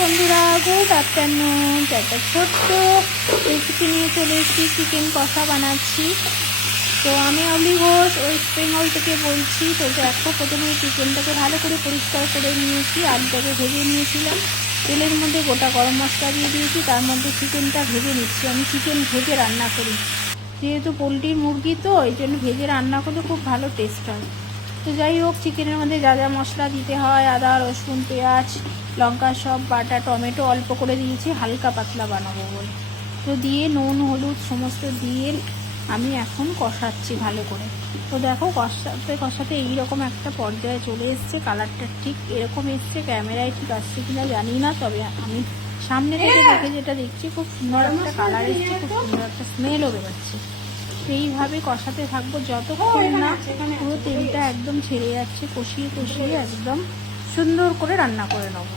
বন্ধুরা, good afternoon. একটা ছোট্ট রেসিপি নিয়ে চলে এসেছি, চিকেন কষা বানাচ্ছি। তো আমি অলি ঘোষ ওয়েস্ট বেঙ্গল থেকে বলছি। তো দেখো, প্রথমে চিকেনটাকে ভালো করে পরিষ্কার করে নিয়েছি, আলুটাকে ভেজে নিয়েছিলাম, তেলের মধ্যে গোটা গরম মশলা দিয়ে দিয়েছি, তার মধ্যে চিকেনটা ভেজে নিচ্ছি। আমি চিকেন ভেজে রান্না করি, যেহেতু পোলট্রির মুরগি তো এই জন্য ভেজে রান্না করলে খুব ভালো টেস্ট হয়। তো যাই হোক, চিকেনের মধ্যে যা যা মশলা দিতে হয়, আদা রসুন পেঁয়াজ লঙ্কা সব বাটা, টমেটো অল্প করে দিয়েছি হালকা পাতলা বানাবো বলে। তো দিয়ে নুন হলুদ সমস্ত দিয়ে আমি এখন কষাচ্ছি ভালো করে। তো দেখো, কষাতে কষাতে এইরকম একটা পর্যায়ে চলে এসছে, কালারটা ঠিক এরকম এসছে। ক্যামেরায় ঠিক আসছে কিনা জানি না, তবে আমি সামনে থেকে দেখে যেটা দেখছি খুব সুন্দর একটা কালার এসছে, খুব সুন্দর একটা স্মেলও বেরোচ্ছে। এইভাবে কষাতে থাকবো যতক্ষণ না পুরো তেলটা একদম ছেড়ে যাচ্ছে, কষিয়ে কষিয়ে একদম সুন্দর করে রান্না করে নেবো।